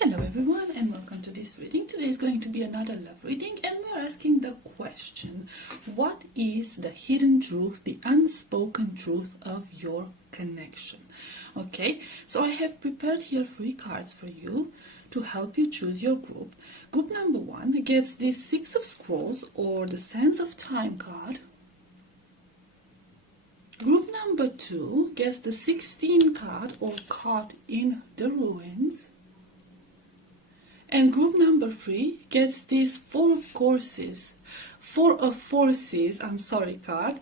Hello everyone and welcome to this reading. Today is going to be another love reading and we're asking the question, what is the hidden truth, the unspoken truth of your connection? Okay, so I have prepared here 3 cards for you to help you choose your group. Group number 1 gets this 6 of Scrolls or the Sands of Time card. Group number 2 gets the 16 card or Caught in the Ruins. And group number 3 gets this Four of Forces card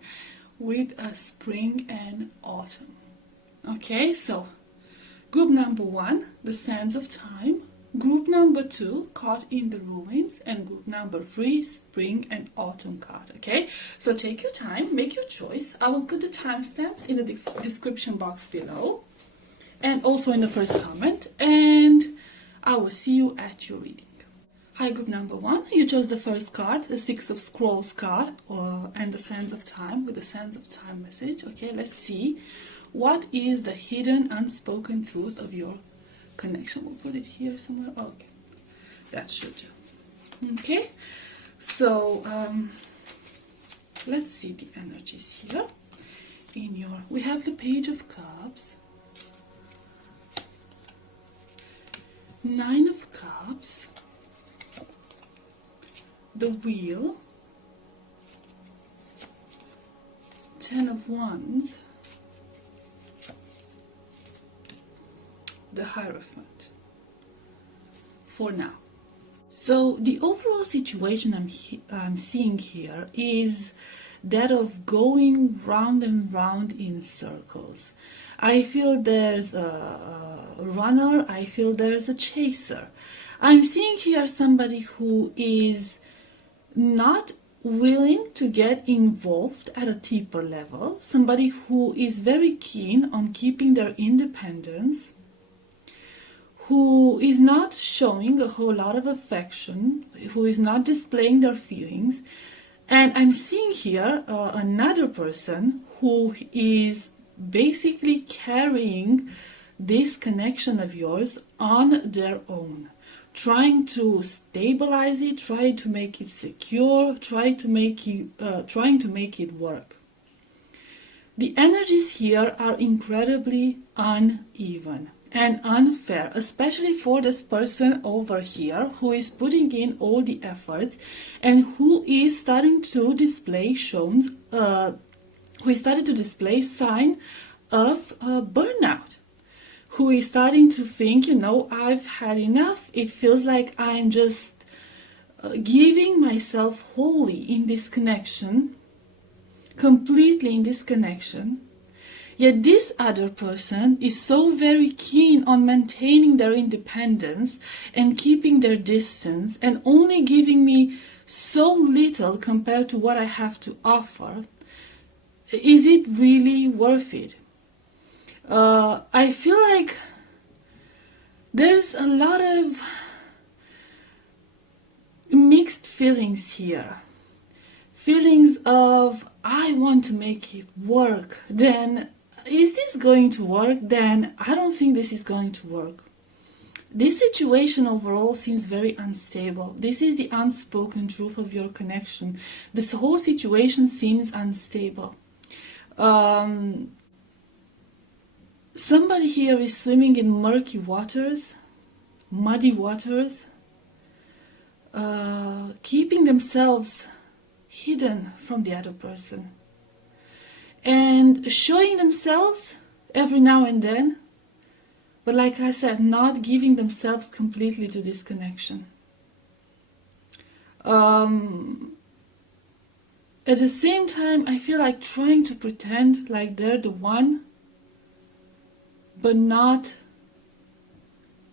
with a Spring and Autumn. Okay, so group number 1, the Sands of Time. Group number 2, Caught in the Ruins. And group number 3, Spring and Autumn card. Okay, so take your time, make your choice. I will put the timestamps in the description box below and also in the first comment. And I will see you at your reading. Hi, group number 1. You chose the first card, the 6 of Scrolls card, and the Sands of Time with the Sands of Time message. Okay, let's see. What is the hidden, unspoken truth of your connection? We'll put it here somewhere. Okay, that should do. Okay, so let's see the energies here. We have the Page of Cups, 9 of Cups, the Wheel, 10 of Wands, the Hierophant for now. So the overall situation I'm seeing here is that of going round and round in circles. I feel there's a runner, I feel there's a chaser. I'm seeing here somebody who is not willing to get involved at a deeper level, somebody who is very keen on keeping their independence, who is not showing a whole lot of affection, who is not displaying their feelings. And I'm seeing here another person who is basically carrying this connection of yours on their own, trying to stabilize it, trying to make it secure, trying to make it work. The energies here are incredibly uneven and unfair, especially for this person over here who is putting in all the efforts and who is starting to display sign of burnout, who is starting to think, I've had enough. It feels like I'm just giving myself wholly in this connection, completely in this connection. Yet this other person is so very keen on maintaining their independence and keeping their distance and only giving me so little compared to what I have to offer. Is it really worth it? I feel like there's a lot of mixed feelings here. Feelings of, I want to make it work. Then, is this going to work? Then, I don't think this is going to work. This situation overall seems very unstable. This is the unspoken truth of your connection. This whole situation seems unstable. Somebody here is swimming in murky waters, muddy waters, keeping themselves hidden from the other person and showing themselves every now and then, but like I said, not giving themselves completely to this connection. At the same time, I feel like trying to pretend like they're the one, but not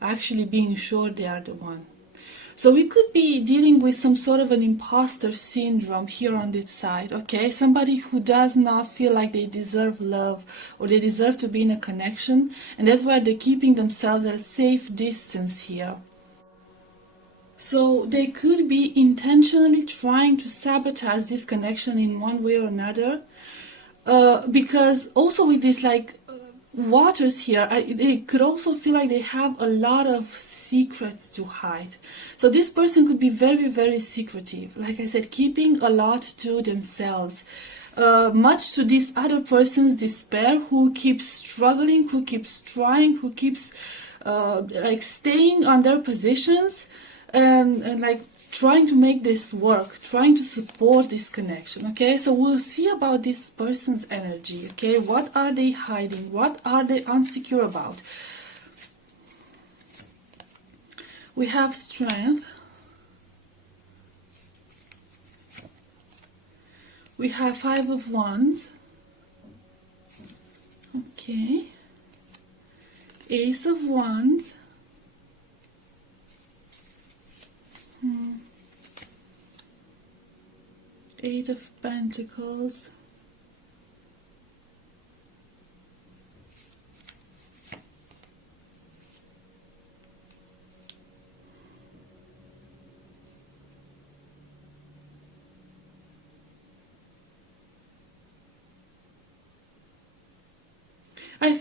actually being sure they are the one. So we could be dealing with some sort of an imposter syndrome here on this side, okay? Somebody who does not feel like they deserve love or they deserve to be in a connection, and that's why they're keeping themselves at a safe distance here. So they could be intentionally trying to sabotage this connection in one way or another, because also with this waters here, they could also feel like they have a lot of secrets to hide. So this person could be very, very secretive. Like I said, keeping a lot to themselves. Much to this other person's despair, who keeps struggling, who keeps trying, who keeps like staying on their positions and like trying to make this work, trying to support this connection. Okay, so we'll see about this person's energy. Okay, what are they hiding? What are they insecure about? We have strength. We have 5 of Wands. Okay. Ace of Wands. Eight of Pentacles. I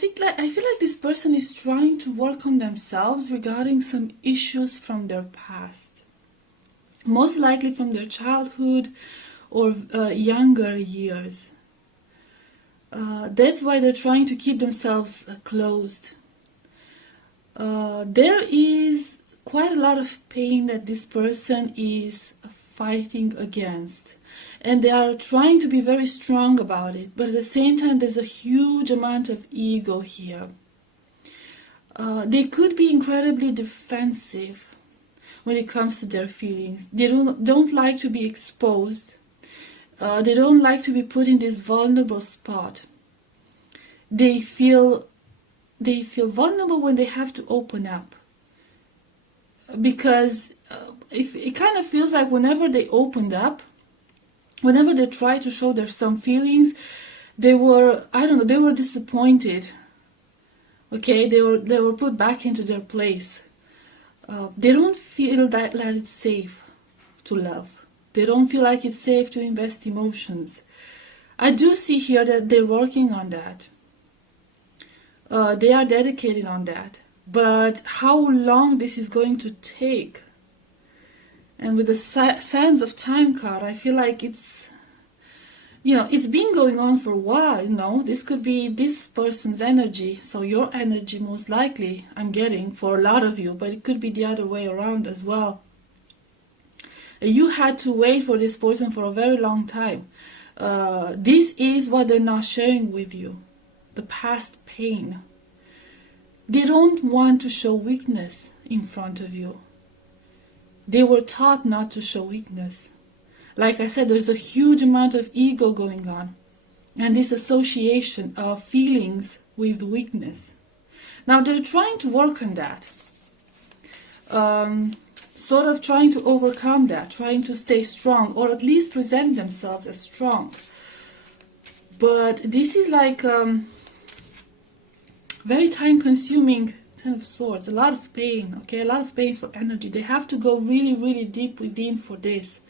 feel like this person is trying to work on themselves regarding some issues from their past. Most likely from their childhood or younger years. That's why they're trying to keep themselves closed. There is quite a lot of pain that this person is fighting against, and they are trying to be very strong about it, but at the same time there's a huge amount of ego here. They could be incredibly defensive when it comes to their feelings. They don't like to be exposed. They don't like to be put in this vulnerable spot. They feel vulnerable when they have to open up, because if it kind of feels like whenever they opened up, whenever they try to show their some feelings, they were, I don't know, they were disappointed. Okay, they were put back into their place. They don't feel that it's safe to love. They don't feel like it's safe to invest emotions. I do see here that they're working on that. They are dedicated on that. But how long this is going to take? And with the Sands of Time card, I feel like it's, it's been going on for a while, This could be this person's energy. So your energy, most likely, I'm getting for a lot of you, but it could be the other way around as well. You had to wait for this person for a very long time. This is what they're not sharing with you. The past pain. They don't want to show weakness in front of you. They were taught not to show weakness. Like I said, there's a huge amount of ego going on. And this association of feelings with weakness. Now they're trying to work on that. Sort of trying to overcome that. Trying to stay strong. Or at least present themselves as strong. But this is like very time-consuming. Ten of Swords. A lot of pain. Okay, a lot of painful energy. They have to go really, really deep within for this.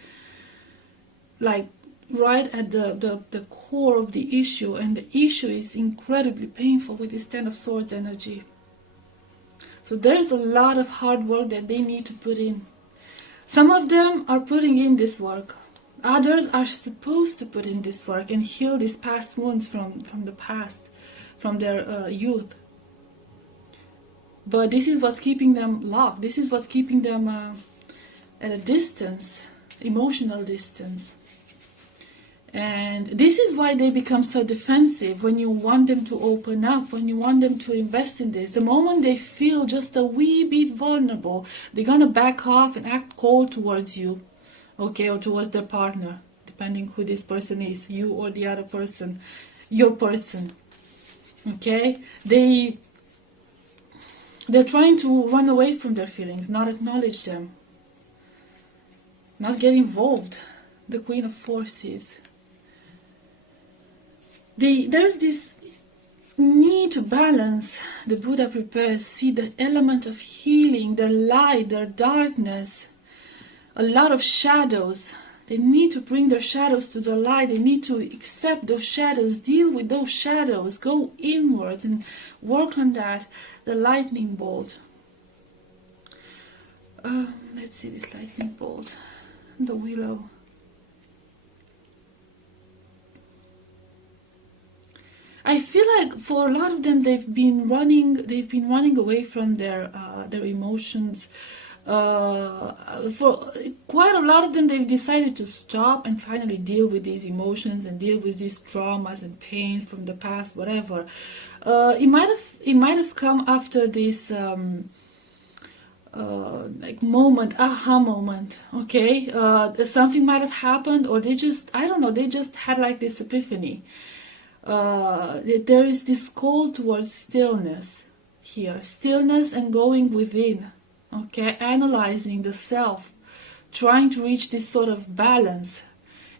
Like right at the core of the issue, and the issue is incredibly painful with this Ten of Swords energy. So there's a lot of hard work that they need to put in. Some of them are putting in this work. Others are supposed to put in this work and heal these past wounds from the past, from their youth. But this is what's keeping them locked. This is what's keeping them at a distance, emotional distance. And this is why they become so defensive when you want them to open up, when you want them to invest in this. The moment they feel just a wee bit vulnerable, they're going to back off and act cold towards you, okay, or towards their partner, depending who this person is, you or the other person, your person, okay? They're trying to run away from their feelings, not acknowledge them, not get involved. The Queen of Forces. There's this need to balance. The Buddha prepares, see the element of healing, their light, their darkness, a lot of shadows. They need to bring their shadows to the light. They need to accept those shadows, deal with those shadows, go inwards and work on that. The lightning bolt. Let's see this lightning bolt. The willow. I feel like for a lot of them, they've been running away from their emotions. For quite a lot of them, they've decided to stop and finally deal with these emotions and deal with these traumas and pains from the past, whatever. It might have come after this like moment, aha moment. Okay, something might have happened, or they just, I don't know, they just had like this epiphany. There is this call towards stillness here, stillness and going within, okay, analyzing the self, trying to reach this sort of balance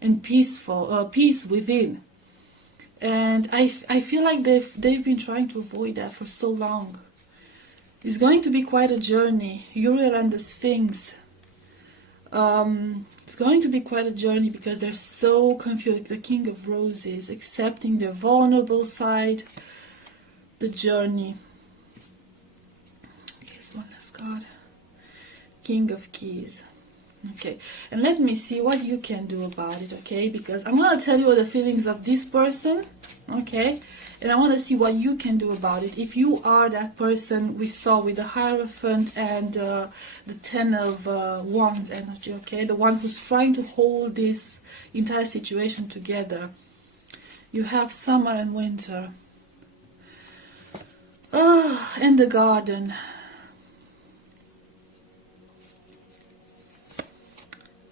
and peace within. And I feel like they've been trying to avoid that for so long. It's going to be quite a journey. Uriel and the Sphinx. It's going to be quite a journey because they're so confused. The King of Roses, accepting their vulnerable side, the journey. Okay, so one last card. King of Keys. Okay, and let me see what you can do about it, okay? Because I'm going to tell you the feelings of this person, okay? And I want to see what you can do about it. If you are that person we saw with the Hierophant and the Ten of Wands energy, okay? The one who's trying to hold this entire situation together. You have summer and winter. Oh, and the garden.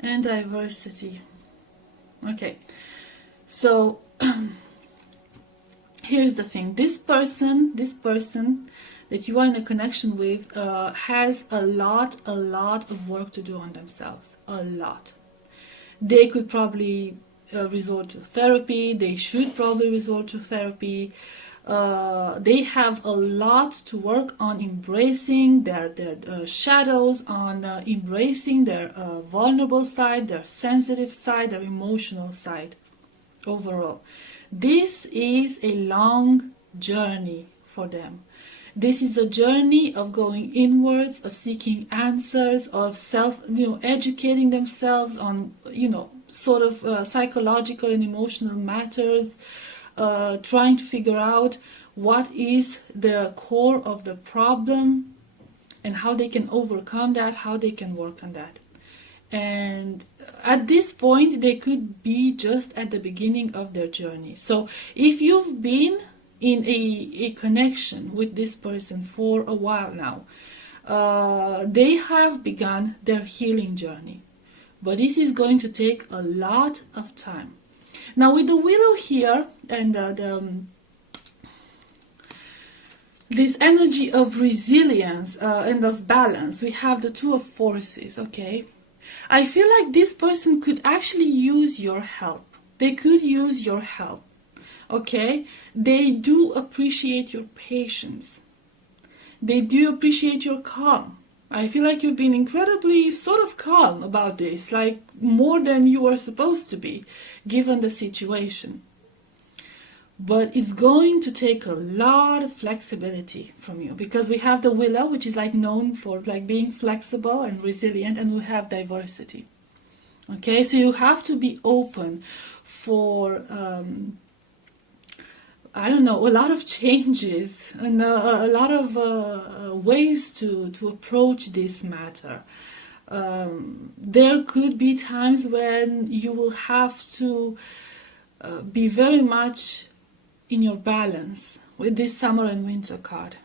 And diversity. Okay, so here's the thing. This person that you are in a connection with has a lot of work to do on themselves. A lot. They could probably resort to therapy. They should probably resort to therapy. They have a lot to work on embracing their shadows, on embracing their vulnerable side, their sensitive side, their emotional side overall. This is a long journey for them. This is a journey of going inwards, of seeking answers, of educating themselves on, sort of psychological and emotional matters, trying to figure out what is the core of the problem and how they can overcome that, how they can work on that. And at this point, they could be just at the beginning of their journey. So if you've been in a connection with this person for a while now, they have begun their healing journey. But this is going to take a lot of time. Now with the willow here and this energy of resilience and of balance, we have the Two of Forces, okay? I feel like this person could actually use your help. They could use your help, okay? They do appreciate your patience. They do appreciate your calm. I feel like you've been incredibly sort of calm about this, like more than you were supposed to be, given the situation. But it's going to take a lot of flexibility from you, because we have the willow, which is like known for like being flexible and resilient, and we have diversity. Okay, so you have to be open for I don't know, a lot of changes and a lot of ways to approach this matter. There could be times when you will have to be very much in your balance with this Summer and Winter card.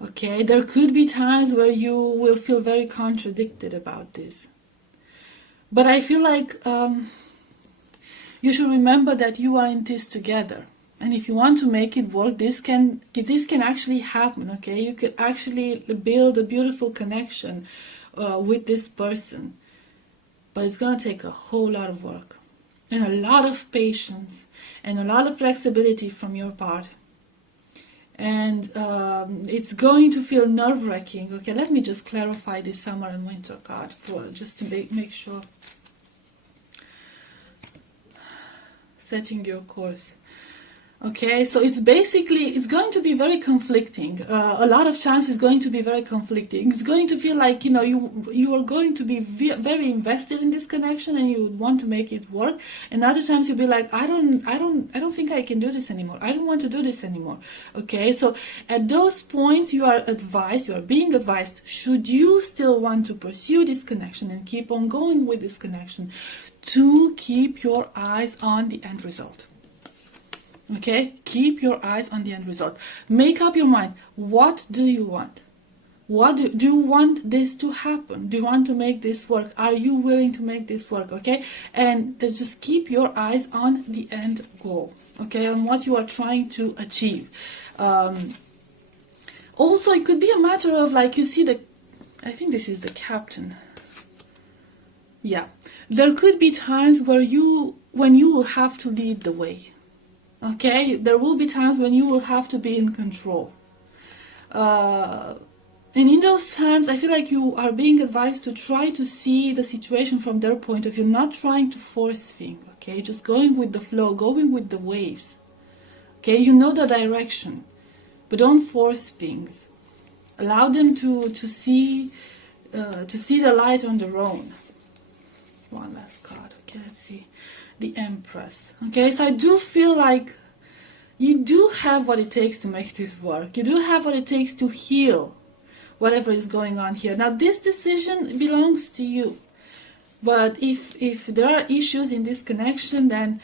Okay, there could be times where you will feel very contradicted about this. But I feel like you should remember that you are in this together, and if you want to make it work, this can actually happen. Okay, you could actually build a beautiful connection with this person, but it's gonna take a whole lot of work and a lot of patience and a lot of flexibility from your part, and it's going to feel nerve-wracking. Okay, let me just clarify this Summer and Winter card for just to make sure. setting your course. Okay, so it's basically, it's going to be very conflicting. A lot of times it's going to be very conflicting. It's going to feel like, you know, you are going to be very invested in this connection and you would want to make it work. And other times you'll be like, I don't think I can do this anymore. I don't want to do this anymore. Okay, so at those points you are being advised, should you still want to pursue this connection and keep on going with this connection, to keep your eyes on the end result. Okay, keep your eyes on the end result. Make up your mind. What do you want? What do you want this to happen? Do you want to make this work? Are you willing to make this work? Okay, and just keep your eyes on the end goal. Okay, on what you are trying to achieve. Also, it could be a matter of, like, you see I think this is the captain. Yeah, there could be times when you will have to lead the way. Okay, there will be times when you will have to be in control. And in those times, I feel like you are being advised to try to see the situation from their point of view, not trying to force things, okay? Just going with the flow, going with the waves. Okay, you know the direction, but don't force things. Allow them to see the light on their own. One last card. Okay, let's see. The Empress. Okay, so I do feel like you do have what it takes to make this work. You do have what it takes to heal whatever is going on here. Now, this decision belongs to you. But if there are issues in this connection, then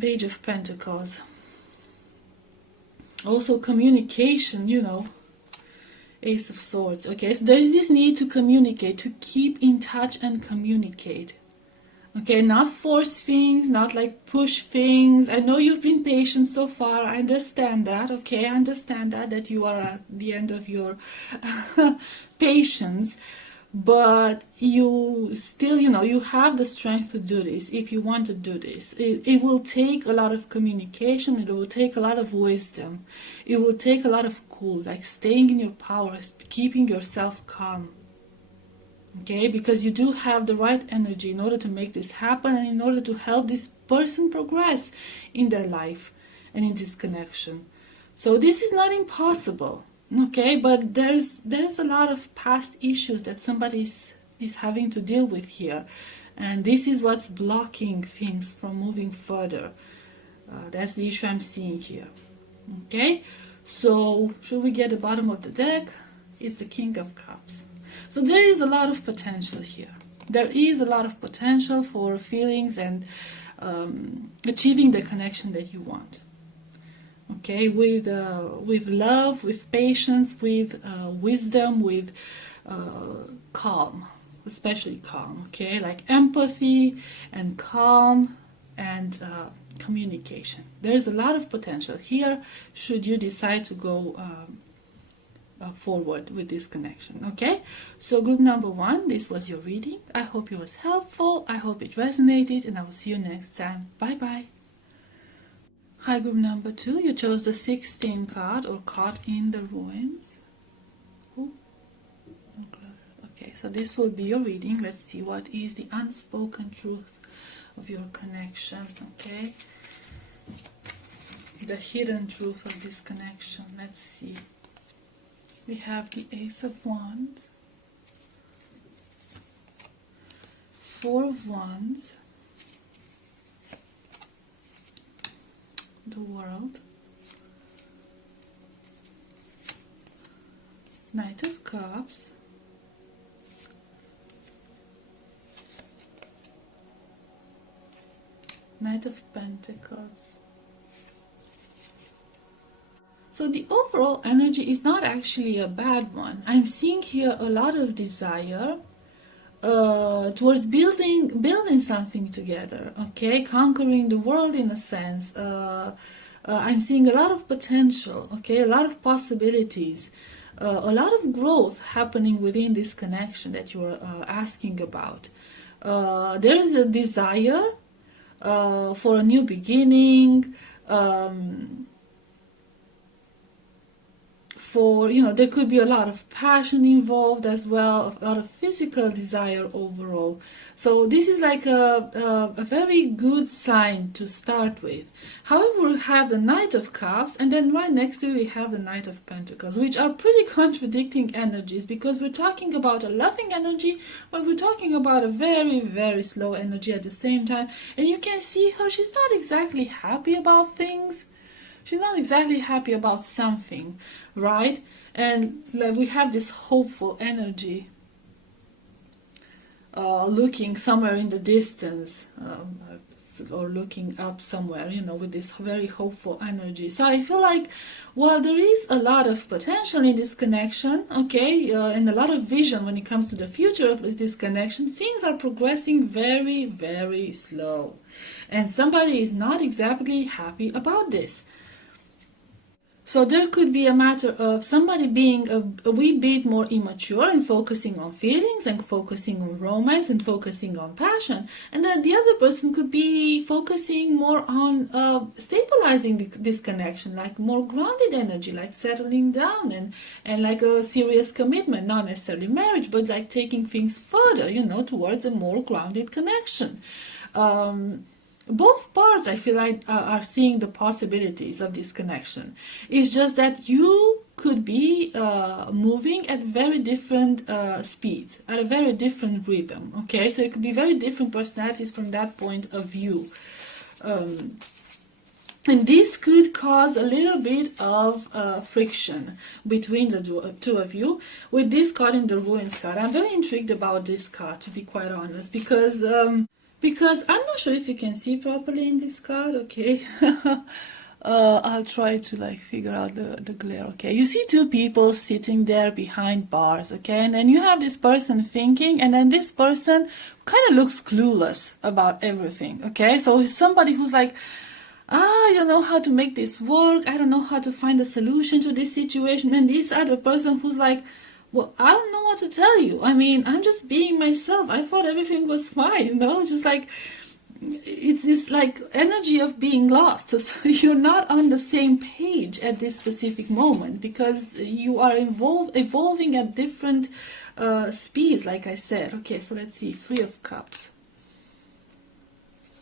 Page of Pentacles. Also communication, you know. Ace of Swords. Okay, so there's this need to communicate, to keep in touch and communicate. Okay, not force things, not like push things. I know you've been patient so far. I understand that. Okay, I understand that you are at the end of your patience. But you still, you know, you have the strength to do this if you want to do this. It will take a lot of communication. It will take a lot of wisdom. It will take a lot of cool, like staying in your power, keeping yourself calm. Okay, because you do have the right energy in order to make this happen and in order to help this person progress in their life and in this connection. So this is not impossible, okay, but there's a lot of past issues that somebody is having to deal with here, and this is what's blocking things from moving further. That's the issue I'm seeing here. Okay, so should we get the bottom of the deck? It's the King of Cups. So there is a lot of potential here. There is a lot of potential for feelings and achieving the connection that you want. Okay, with love, with patience, with wisdom, with calm, especially calm. Okay, like empathy and calm and communication. There's a lot of potential here should you decide to go forward with this connection. Okay, so group number 1, this was your reading. I hope it was helpful. I hope it resonated, and I will see you next time. Bye bye. Hi, group number 2, you chose the 16 card, or Caught in the Ruins. Ooh. Okay, so this will be your reading. Let's see what is the unspoken truth of your connection. Okay, the hidden truth of this connection. Let's see. We have the Ace of Wands, 4 of Wands, the World, Knight of Cups, Knight of Pentacles. So the overall energy is not actually a bad one. I'm seeing here a lot of desire towards building something together, okay, conquering the world in a sense. I'm seeing a lot of potential, okay, a lot of possibilities, a lot of growth happening within this connection that you are asking about. There is a desire for a new beginning, for, you know, there could be a lot of passion involved as well, a lot of physical desire overall. So this is like a very good sign to start with. However, we have the Knight of Cups, and then right next to it we have the Knight of Pentacles, which are pretty contradicting energies, because we're talking about a loving energy, but we're talking about a very, very slow energy at the same time. And you can see her, she's not exactly happy about things. She's not exactly happy about something, right? And we have this hopeful energy looking somewhere in the distance, or looking up somewhere, you know, with this very hopeful energy. So I feel like, while there is a lot of potential in this connection, okay, and a lot of vision when it comes to the future of this connection, things are progressing very, very slow. And somebody is not exactly happy about this. So there could be a matter of somebody being a wee bit more immature and focusing on feelings and focusing on romance and focusing on passion. And then the other person could be focusing more on stabilizing this connection, like more grounded energy, like settling down and like a serious commitment, not necessarily marriage, but like taking things further, you know, towards a more grounded connection. Both parts, I feel like, are seeing the possibilities of this connection. It's just that you could be moving at very different speeds, at a very different rhythm, okay? So it could be very different personalities from that point of view. And this could cause a little bit of friction between the two of you. With this card in the Ruins card, I'm very intrigued about this card, to be quite honest, because I'm not sure if you can see properly in this card, okay? I'll try to like figure out the glare, okay? You see two people sitting there behind bars, okay? And then you have this person thinking, and then this person kind of looks clueless about everything, okay? So it's somebody who's like, I don't know how to make this work, I don't know how to find a solution to this situation. And this other person who's like, well, I don't know what to tell you. I mean, I'm just being myself. I thought everything was fine, you know? Just like, it's this like energy of being lost. So you're not on the same page at this specific moment, because you are evolving at different speeds, like I said. Okay, so let's see, Three of Cups.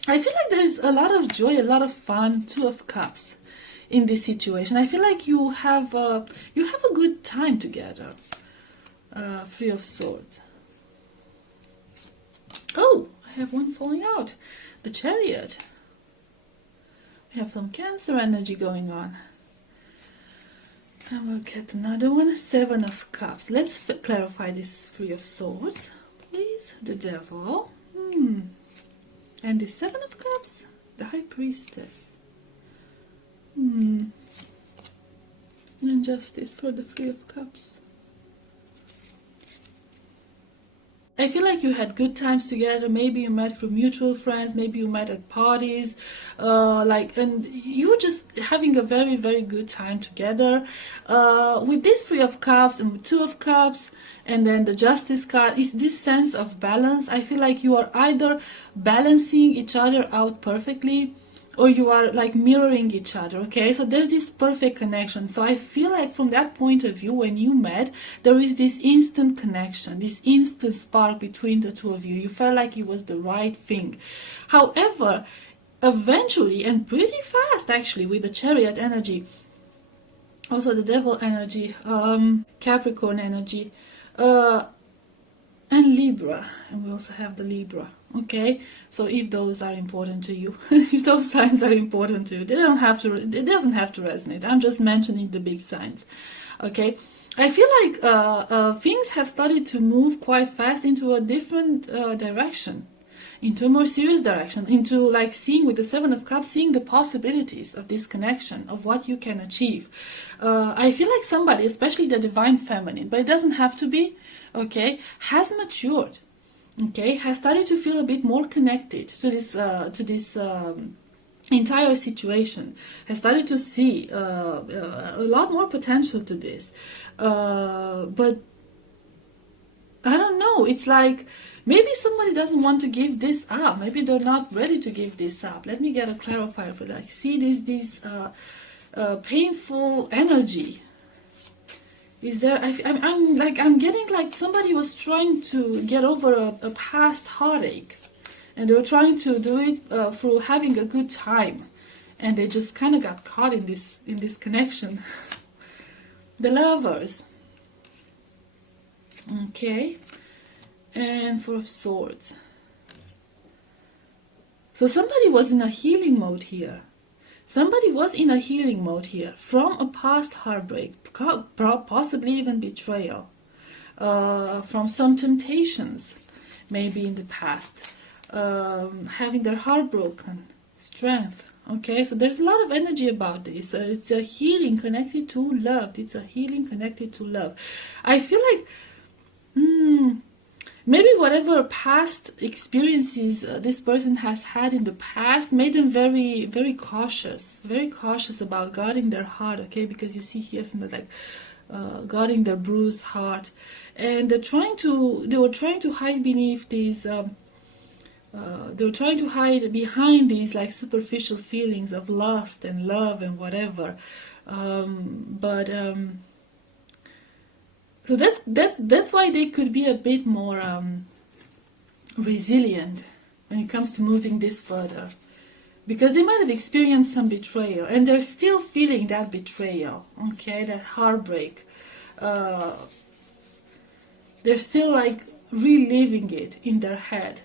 I feel like there's a lot of joy, a lot of fun, Two of Cups in this situation. I feel like you have a good time together. Three of Swords. Oh, I have one falling out. The Chariot. We have some Cancer energy going on. And we'll get another one. Seven of Cups. Let's clarify this Three of Swords, please. The Devil. And the Seven of Cups. The High Priestess. And Justice for the Three of Cups. I feel like you had good times together. Maybe you met through mutual friends, maybe you met at parties, and you were just having a very, very good time together. With this Three of Cups and Two of Cups, and then the Justice card, is this sense of balance. I feel like you are either balancing each other out perfectly, or you are like mirroring each other, okay? So there's this perfect connection. So I feel like from that point of view, when you met, there is this instant connection, this instant spark between the two of you. You felt like it was the right thing. However, eventually, and pretty fast actually, with the Chariot energy, also the Devil energy, Capricorn energy, and Libra, and we also have the Libra. Okay, so if those are important to you, if those signs are important to you, it doesn't have to resonate. I'm just mentioning the big signs. Okay, I feel like things have started to move quite fast into a different direction, into a more serious direction, into like seeing with the Seven of Cups, seeing the possibilities of this connection, of what you can achieve. I feel like somebody, especially the Divine Feminine, but it doesn't have to be, okay, has matured. Okay, has started to feel a bit more connected to this entire situation, has started to see a lot more potential to this, but I don't know, it's like maybe somebody doesn't want to give this up, maybe they're not ready to give this up. Let me get a clarifier for that. See this painful energy Is there? I'm like, I'm getting like somebody was trying to get over a past heartache, and they were trying to do it through having a good time, and they just kind of got caught in this connection. The Lovers. Okay, and Four of Swords. So somebody was in a healing mode here. Somebody was in a healing mode here from a past heartbreak, possibly even betrayal, from some temptations, maybe in the past, having their heart broken, strength. Okay, so there's a lot of energy about this. It's a healing connected to love. It's a healing connected to love. I feel like, maybe whatever past experiences this person has had in the past made them very, very cautious about guarding their heart. Okay, because you see here something like guarding their bruised heart, and they were trying to hide beneath these. They were trying to hide behind these like superficial feelings of lust and love and whatever, so that's why they could be a bit more resilient when it comes to moving this further, because they might have experienced some betrayal and they're still feeling that betrayal. Okay, that heartbreak. They're still like reliving it in their head.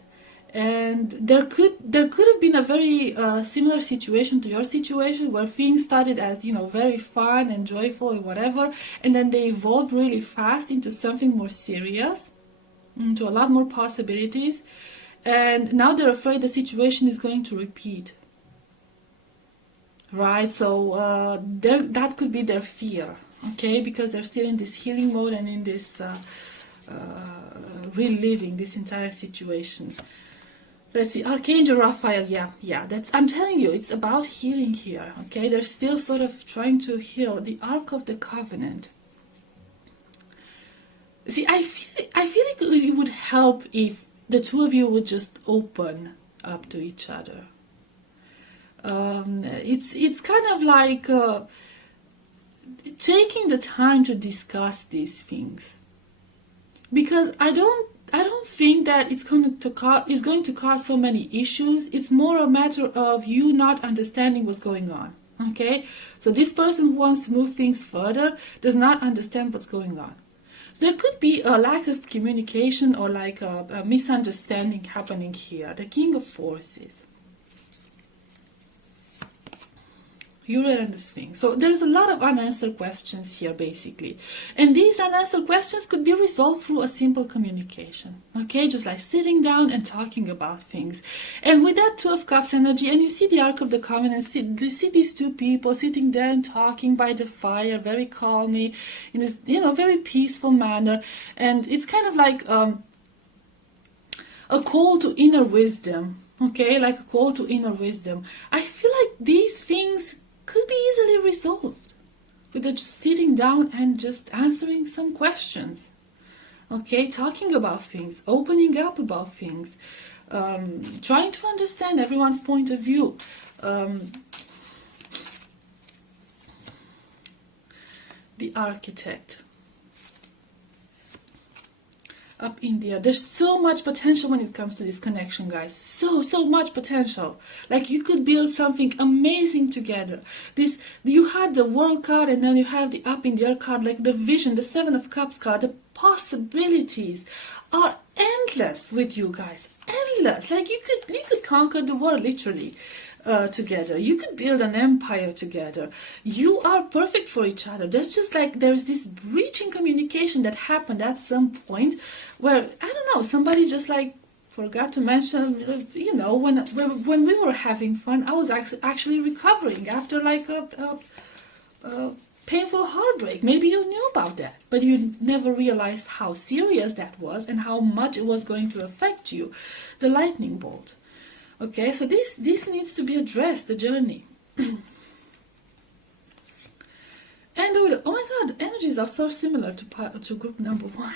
And there could have been a very similar situation to your situation, where things started as, you know, very fun and joyful and whatever, and then they evolved really fast into something more serious, into a lot more possibilities, and now they're afraid the situation is going to repeat. Right? So that could be their fear. Okay, because they're still in this healing mode and in this reliving this entire situation. Let's see, Archangel Raphael, yeah, I'm telling you, it's about healing here, okay? They're still sort of trying to heal. The Ark of the Covenant. See, I feel like it would help if the two of you would just open up to each other. It's kind of like taking the time to discuss these things. Because I don't think that it's going to cause so many issues. It's more a matter of you not understanding what's going on. Okay, so this person who wants to move things further does not understand what's going on. So there could be a lack of communication or like a misunderstanding happening here. The King of Forces. Uriel and the Sphinx. So there's a lot of unanswered questions here, basically. And these unanswered questions could be resolved through a simple communication. Okay, just like sitting down and talking about things. And with that Two of Cups energy, and you see the Ark of the Covenant, you see these two people sitting there and talking by the fire, very calmly, in this, you know, very peaceful manner. And it's kind of like a call to inner wisdom. Okay, like a call to inner wisdom. I feel like these things could be easily resolved with just sitting down and just answering some questions. Okay, talking about things, opening up about things, trying to understand everyone's point of view. The Architect. Up in there, there's so much potential when it comes to this connection, guys. So much potential. Like you could build something amazing together. You had the World card, and then you have the Up in the Air card, like the vision, the Seven of Cups card. The possibilities are endless with you guys. Endless. Like you could conquer the world, literally. Together, you could build an empire together. You are perfect for each other. There's this breach in communication that happened at some point where, I don't know, somebody just like forgot to mention, you know, when we were having fun, I was actually recovering after like a painful heartbreak. Maybe you knew about that, but you never realized how serious that was and how much it was going to affect you. The lightning bolt. Okay, so this needs to be addressed, the journey. And oh my god, the energies are so similar to group number one.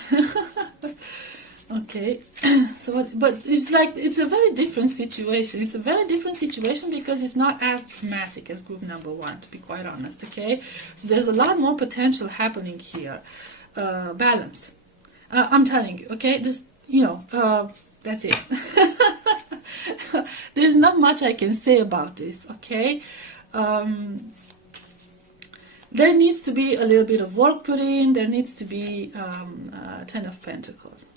Okay, so but it's like it's a very different situation. It's a very different situation because it's not as dramatic as group number one, to be quite honest. Okay, so there's a lot more potential happening here. Balance. I'm telling you. Okay, just that's it. There's not much I can say about this. Okay. There needs to be a little bit of work put in. There needs to be Ten of Pentacles.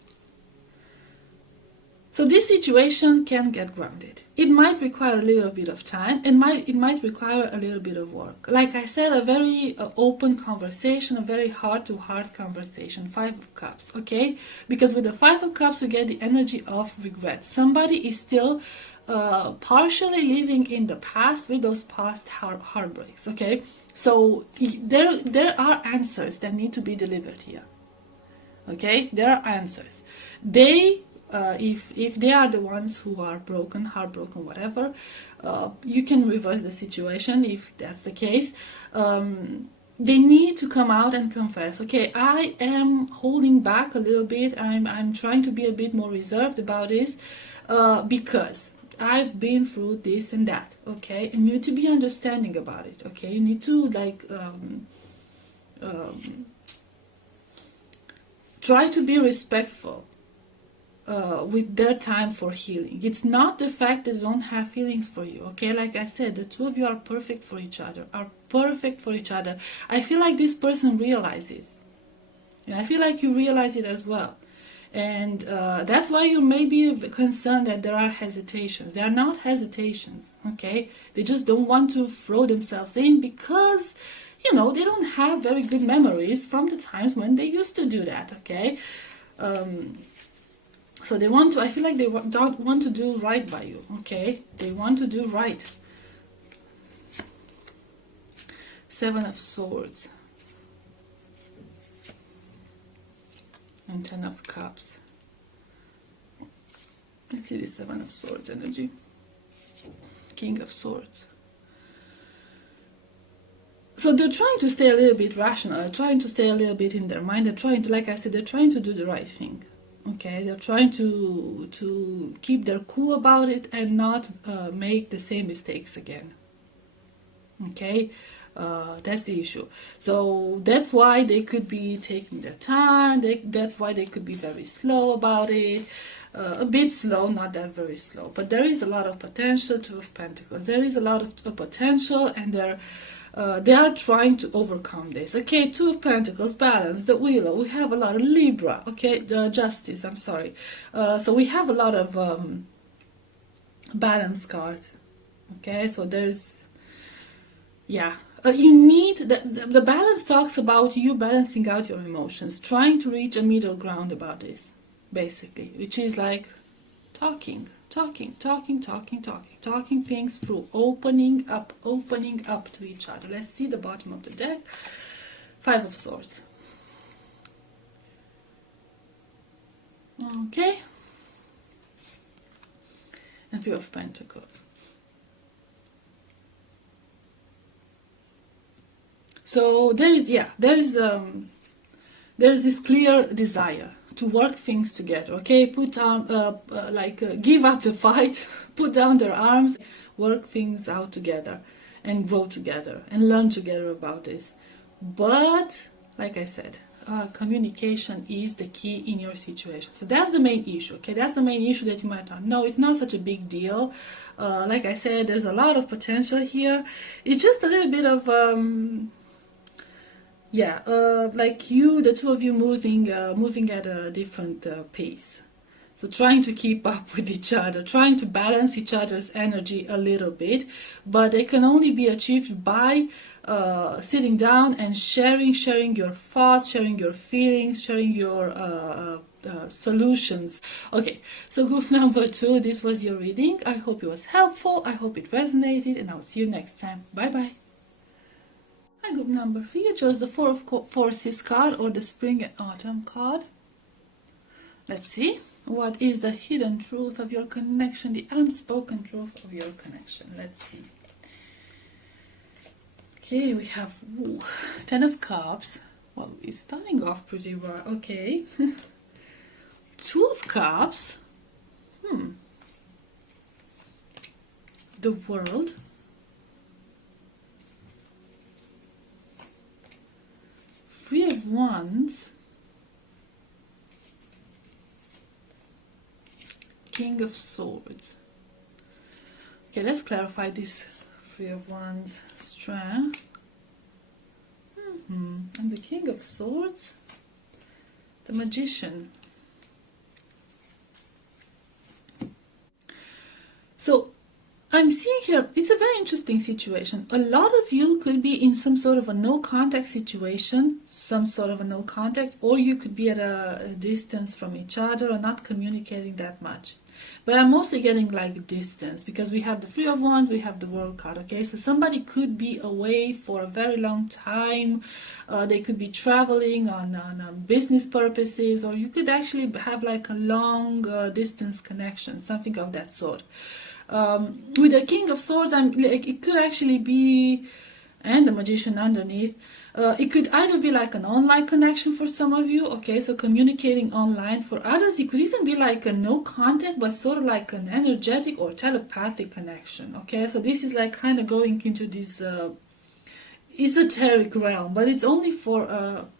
So this situation can get grounded. It might require a little bit of time, and it might require a little bit of work. Like I said, a very open conversation, a very heart-to-heart conversation. Five of Cups, okay? Because with the Five of Cups, we get the energy of regret. Somebody is still partially living in the past with those past heartbreaks, okay? So there are answers that need to be delivered here, okay? There are answers. If they are the ones who are broken, heartbroken, whatever, you can reverse the situation if that's the case. They need to come out and confess, okay, I am holding back a little bit, I'm trying to be a bit more reserved about this because I've been through this and that, okay? And you need to be understanding about it, okay? You need to try to be respectful with their time for healing. It's not the fact that they don't have feelings for you, okay? Like I said, the two of you are perfect for each other, I feel like this person realizes, and I feel like you realize it as well. And that's why you may be concerned that there are hesitations. They are not hesitations, okay? They just don't want to throw themselves in because, they don't have very good memories from the times when they used to do that, okay? So they want to, I feel like they don't want to do right by you, okay? They want to do right. Seven of Swords. And Ten of Cups. Let's see the Seven of Swords energy. King of Swords. So they're trying to stay a little bit rational, trying to stay a little bit in their mind. They're trying to, like I said, they're trying to do the right thing. Okay, they're trying to keep their cool about it and not make the same mistakes again. Okay, that's the issue. So that's why they could be taking their time. That's why they could be very slow about it. A bit slow, not that very slow. But there is a lot of potential. Two of Pentacles. There is a lot of potential, and they are trying to overcome this. Okay, Two of Pentacles, Balance, the Wheel. We have a lot of Libra. Okay, Justice. I'm sorry. So we have a lot of Balance cards. Okay, so there's, yeah. You need the Balance talks about you balancing out your emotions, trying to reach a middle ground about this, basically, which is like talking things through, opening up to each other. Let's see the bottom of the deck. Five of Swords. Okay, and Three of Pentacles. So there's this clear desire to work things together, okay? Put down, give up the fight, put down their arms, work things out together, and grow together, and learn together about this. But, like I said, communication is the key in your situation. So that's the main issue, okay? That's the main issue that you might not know. It's not such a big deal. Like I said, there's a lot of potential here. It's just a little bit of... like the two of you moving at a different pace. So trying to keep up with each other, trying to balance each other's energy a little bit, but it can only be achieved by sitting down and sharing your thoughts, sharing your feelings, sharing your solutions. Okay, so group number 2, this was your reading. I hope it was helpful, I hope it resonated, and I'll see you next time. Bye bye. Hi, group number 3, you chose the Four of Forces card or the Spring and Autumn card. Let's see, what is the hidden truth of your connection, the unspoken truth of your connection? Let's see. Okay, we have Ten of Cups. Well, it's starting off pretty well. Okay. Two of Cups, the World, Three of Wands, King of Swords. Okay, let's clarify this Three of Wands strength. And the King of Swords, the Magician. So I'm seeing here, it's a very interesting situation. A lot of you could be in some sort of a no contact situation, or you could be at a distance from each other or not communicating that much. But I'm mostly getting like distance, because we have the Three of Wands, we have the World card, okay? So somebody could be away for a very long time. They could be traveling on business purposes, or you could actually have like a long distance connection, something of that sort. With the King of Swords, it could actually be, and the Magician underneath, it could either be like an online connection for some of you, okay, so communicating online. For others, it could even be like a no contact, but sort of like an energetic or telepathic connection, okay? So this is like kind of going into this esoteric realm, but it's only for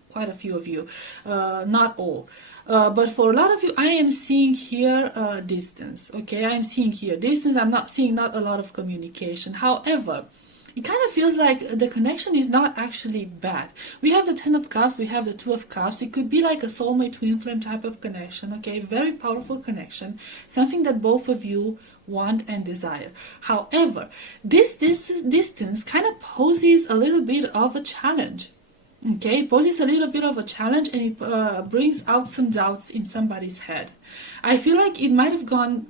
quite a few of you, not all. But for a lot of you, I am seeing here distance, okay? I am seeing here distance. I'm not seeing not a lot of communication. However, it kind of feels like the connection is not actually bad. We have the Ten of Cups, we have the Two of Cups. It could be like a soulmate twin flame type of connection, okay? Very powerful connection, something that both of you want and desire. However, this distance kind of poses a little bit of a challenge. Okay, it poses a little bit of a challenge, and it brings out some doubts in somebody's head. I feel like it might have gone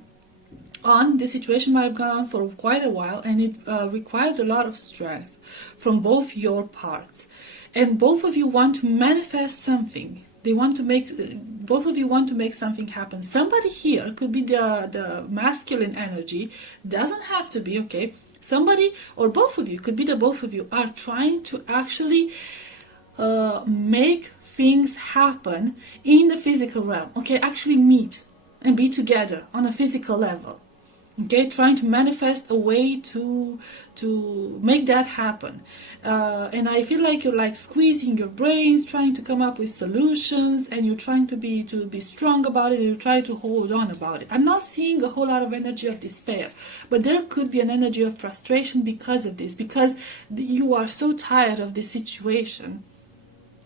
on, the situation might have gone on for quite a while, and it required a lot of strength from both your parts. And both of you want to manifest something. Both of you want to make something happen. Somebody here could be the masculine energy, doesn't have to be, okay? Somebody, or both of you, could be the both of you are trying to actually make things happen in the physical realm, okay? Actually meet and be together on a physical level, okay? Trying to manifest a way to make that happen. And I feel like you're like squeezing your brains, trying to come up with solutions, and you're trying to be strong about it, and you try to hold on about it. I'm not seeing a whole lot of energy of despair, but there could be an energy of frustration because of this, because you are so tired of this situation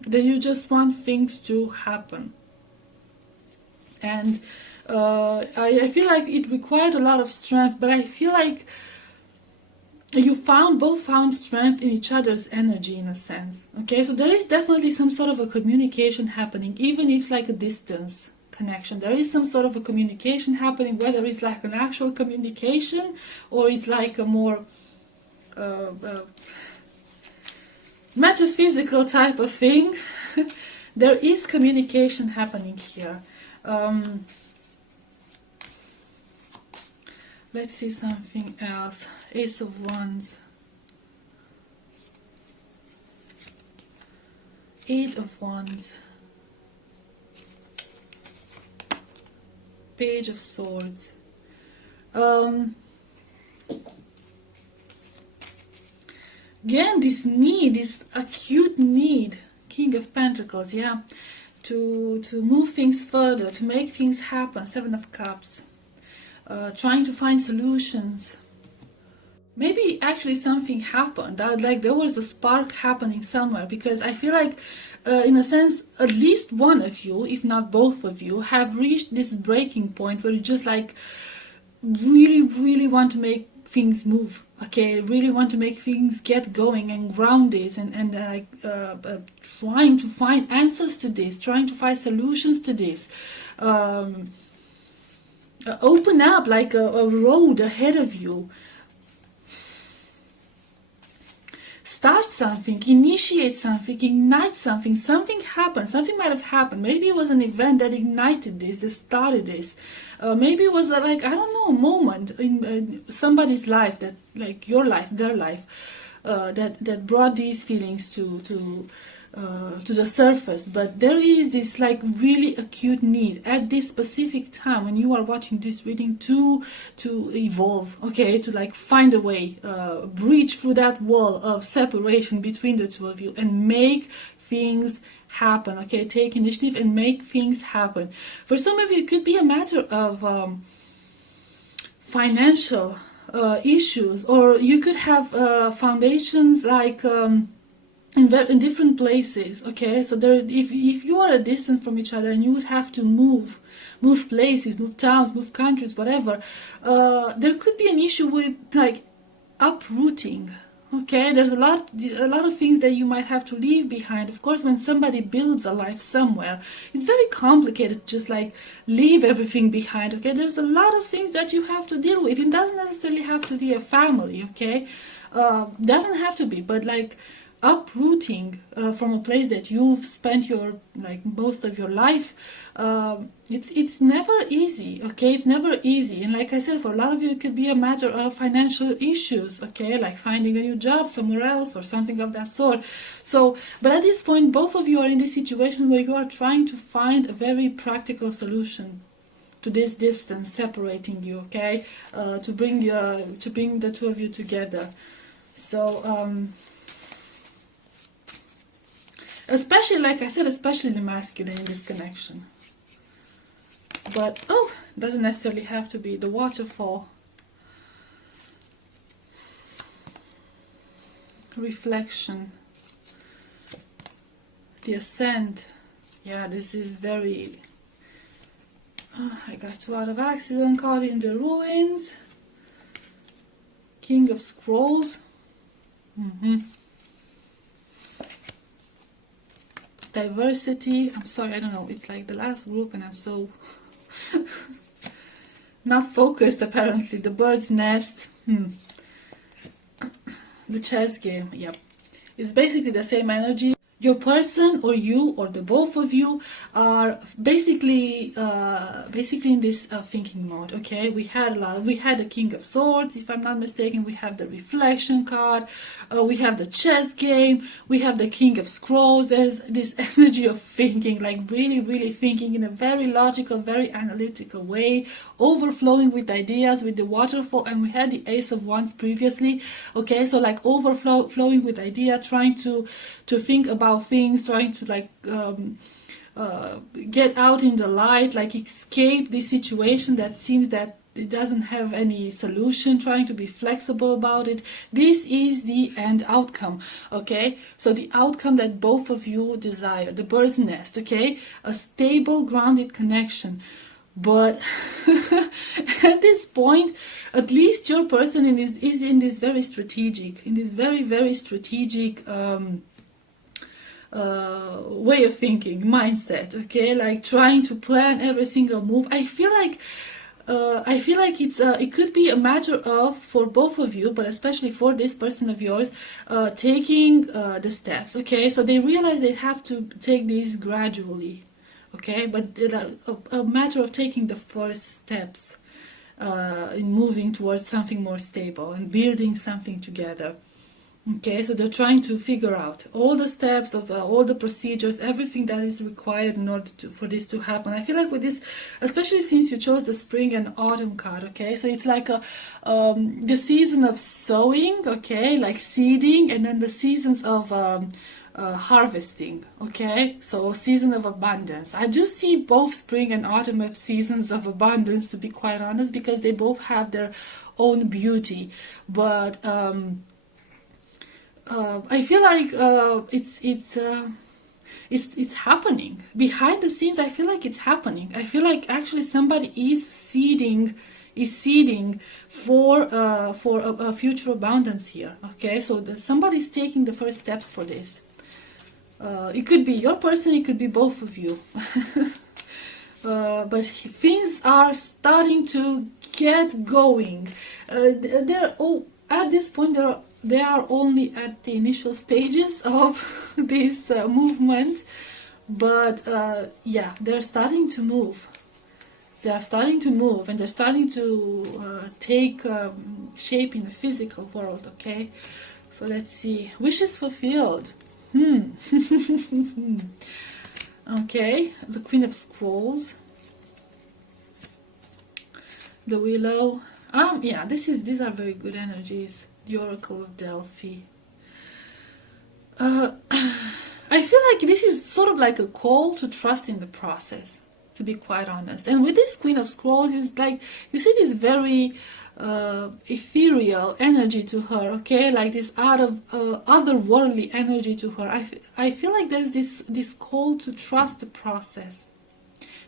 that you just want things to happen. And I feel like it required a lot of strength, but I feel like you both found strength in each other's energy, in a sense, okay? So there is definitely some sort of a communication happening, even if it's like a distance connection. There is some sort of a communication happening, whether it's like an actual communication or it's like a more metaphysical type of thing. There is communication happening here. Let's see something else. Ace of Wands, Eight of Wands, Page of Swords. Again, this acute need, King of Pentacles, yeah, to move things further, to make things happen. Seven of Cups, trying to find solutions. Maybe actually something happened, like there was a spark happening somewhere, because I feel like, in a sense, at least one of you, if not both of you, have reached this breaking point where you just like really want to make things move, okay? Really want to make things get going and grounded, and trying to find answers to this, trying to find solutions to this. Open up like a road ahead of you. Start something, initiate something, ignite something. Something happened. Something might have happened. Maybe it was an event that ignited this, that started this. Maybe it was like, I don't know, a moment in somebody's life, that like your life, their life, that brought these feelings to to the surface, but there is this like really acute need at this specific time when you are watching this reading to evolve, okay, to like find a way, breach through that wall of separation between the two of you and make things happen, okay, take initiative and make things happen. For some of you it could be a matter of financial issues, or you could have foundations like in different places, okay, so there, if you are a distance from each other and you would have to move places, move towns, move countries, whatever, there could be an issue with like uprooting, okay. There's a lot of things that you might have to leave behind. Of course, when somebody builds a life somewhere, it's very complicated to just like leave everything behind, okay. There's a lot of things that you have to deal with. It doesn't necessarily have to be a family, okay, doesn't have to be, but like uprooting from a place that you've spent your like most of your life, it's never easy, okay. It's never easy, and like I said, for a lot of you it could be a matter of financial issues, okay, like finding a new job somewhere else or something of that sort. So but at this point both of you are in this situation where you are trying to find a very practical solution to this distance separating you, okay, to bring the two of you together. So especially, like I said, especially the masculine in this connection. But, doesn't necessarily have to be the waterfall. Reflection. The ascent. Yeah, this is very... I got 2 out of accident, caught in the ruins. King of Scrolls. Diversity. I'm sorry, I don't know, it's like the last group and I'm so not focused apparently. The bird's nest. The chess game. Yep, it's basically the same energy. Your person or you or the both of you are basically in this thinking mode, okay. We had the King of Swords, if I'm not mistaken. We have the reflection card, we have the chess game, we have the King of Scrolls. There's this energy of thinking, like really thinking in a very logical, very analytical way, overflowing with ideas, with the waterfall. And we had the Ace of Wands previously, okay. So like overflowing with idea, trying to think about things, trying to like get out in the light, like escape this situation that seems that it doesn't have any solution, trying to be flexible about it. This is the end outcome, okay. So the outcome that both of you desire, the bird's nest, okay, a stable, grounded connection. But at this point, at least your person is in this very strategic, very strategic way of thinking, mindset, okay, like trying to plan every single move. I feel like it's it could be a matter of, for both of you, but especially for this person of yours, taking the steps, okay. So they realize they have to take these gradually, okay, but a matter of taking the first steps in moving towards something more stable and building something together. Okay, so they're trying to figure out all the steps of all the procedures, everything that is required in order for this to happen. I feel like with this, especially since you chose the spring and autumn card, okay, so it's like the season of sowing, okay, like seeding, and then the seasons of harvesting, okay, so season of abundance. I do see both spring and autumn as seasons of abundance, to be quite honest, because they both have their own beauty. But I feel like it's happening behind the scenes. I feel like it's happening. I feel like actually somebody is seeding for a future abundance here. Okay, so somebody's taking the first steps for this. It could be your person, it could be both of you. But things are starting to get going. At this point, they are only at the initial stages of this movement, but yeah, they're starting to move. They are starting to move, and they're starting to take shape in the physical world, okay? So let's see. Wishes fulfilled. Okay, the Queen of Scrolls, the Willow. Yeah, these are very good energies. The Oracle of Delphi. I feel like this is sort of like a call to trust in the process, to be quite honest. And with this Queen of Scrolls, is like, you see this very ethereal energy to her, okay, like this out of otherworldly energy to her. I feel like there's this call to trust the process,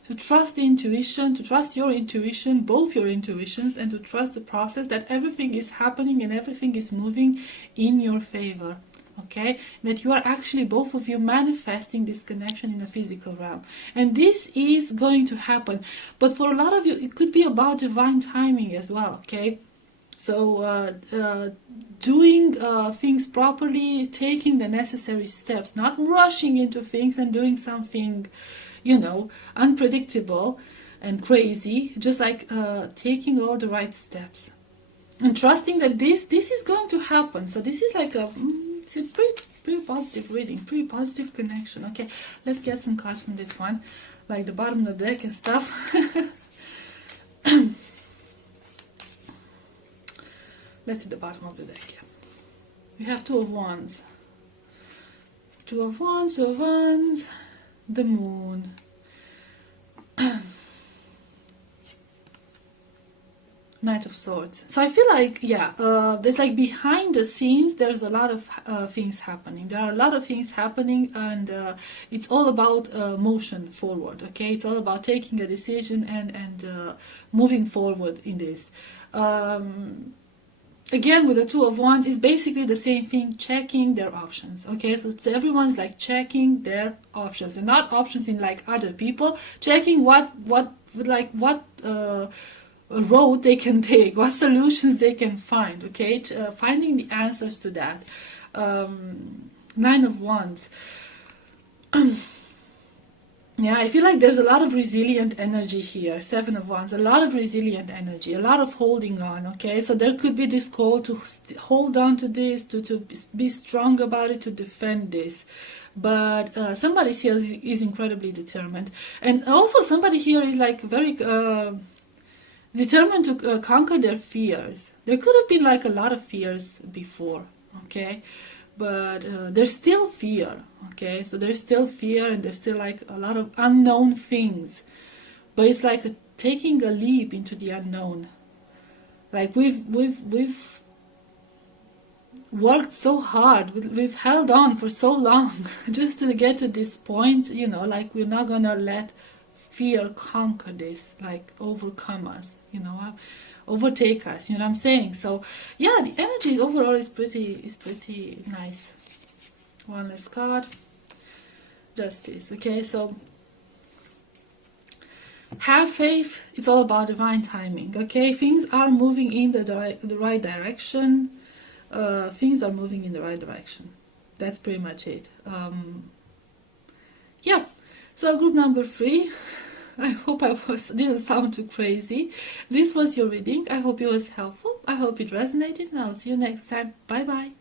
to trust the intuition, to trust your intuition, both your intuitions, and to trust the process, that everything is happening and everything is moving in your favor. Okay, that you are actually, both of you, manifesting this connection in the physical realm, and this is going to happen. But for a lot of you, it could be about divine timing as well. Okay, so doing things properly, taking the necessary steps, not rushing into things and doing something, you know, unpredictable and crazy, just like taking all the right steps and trusting that this is going to happen. So this is like it's a pretty positive reading, pretty positive connection. Okay, let's get some cards from this one, like the bottom of the deck and stuff. Let's see the bottom of the deck. Yeah. We have Two of Wands. Two of Wands, Two of Wands, the Moon. Knight of Swords. So I feel like, yeah, there's like behind the scenes, there's a lot of things happening. There are a lot of things happening, and it's all about motion forward, okay? It's all about taking a decision and moving forward in this. Again, with the Two of Wands, it's basically the same thing, checking their options, okay? So everyone's like checking their options, and not options in like other people, checking what road they can take, what solutions they can find, okay? Finding the answers to that. Nine of Wands. Yeah, I feel like there's a lot of resilient energy here. Seven of Wands, a lot of resilient energy, a lot of holding on, okay? So there could be this call to hold on to this, to be strong about it, to defend this. But somebody here is incredibly determined. And also somebody here is like very determined to conquer their fears. There could have been like a lot of fears before, okay? But there's still fear, okay? So there's still fear, and there's still like a lot of unknown things. But it's like taking a leap into the unknown. Like we've worked so hard, we've held on for so long just to get to this point, you know, like we're not gonna let fear conquer this, like overcome us, you know, overtake us, you know what I'm saying? So yeah, the energy overall is pretty nice. One less card. Justice. Okay, so have faith. It's all about divine timing. Okay, things are moving in the right direction. Things are moving in the right direction. That's pretty much it. Yeah, so group number 3. I hope didn't sound too crazy. This was your reading. I hope it was helpful. I hope it resonated, and I'll see you next time. Bye bye.